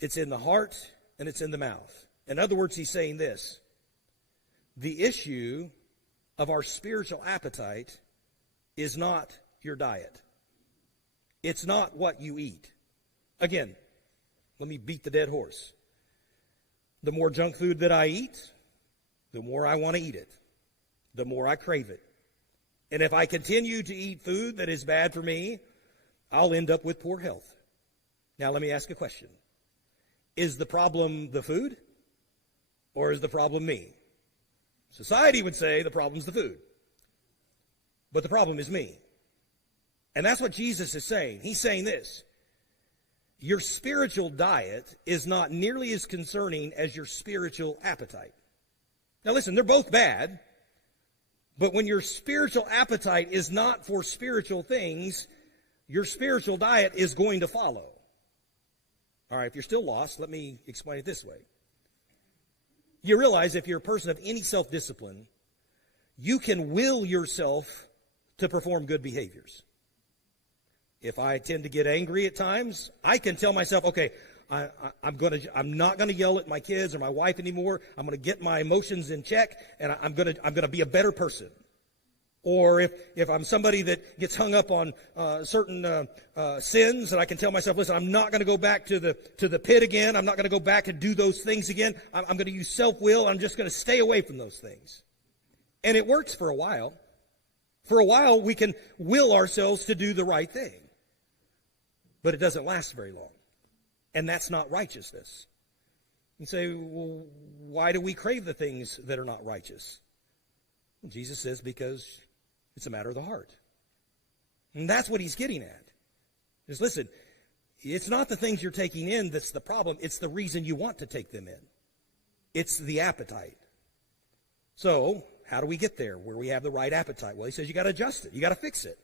It's in the heart and it's in the mouth. In other words, he's saying this. The issue of our spiritual appetite is not your diet. It's not what you eat. Again, let me beat the dead horse. The more junk food that I eat, the more I want to eat it. The more I crave it. And if I continue to eat food that is bad for me, I'll end up with poor health. Now let me ask a question. Is the problem the food? Or is the problem me? Society would say the problem's the food. But the problem is me. And that's what Jesus is saying. He's saying this. Your spiritual diet is not nearly as concerning as your spiritual appetite. Now listen, they're both bad. But when your spiritual appetite is not for spiritual things, your spiritual diet is going to follow. All right, if you're still lost, let me explain it this way. You realize if you're a person of any self-discipline, you can will yourself to perform good behaviors. If I tend to get angry at times, I can tell myself, okay, I'm not going to yell at my kids or my wife anymore. I'm going to get my emotions in check, and I'm going to be a better person. Or if I'm somebody that gets hung up on certain sins, and I can tell myself, listen, I'm not going to go back to the pit again. I'm not going to go back and do those things again. I'm going to use self-will. I'm just going to stay away from those things. And it works for a while. For a while, we can will ourselves to do the right thing. But it doesn't last very long. And that's not righteousness. You say, well, why do we crave the things that are not righteous? Well, Jesus says because it's a matter of the heart. And that's what he's getting at. Just listen, it's not the things you're taking in that's the problem. It's the reason you want to take them in. It's the appetite. So, how do we get there where we have the right appetite? Well, he says you got to adjust it. You got to fix it.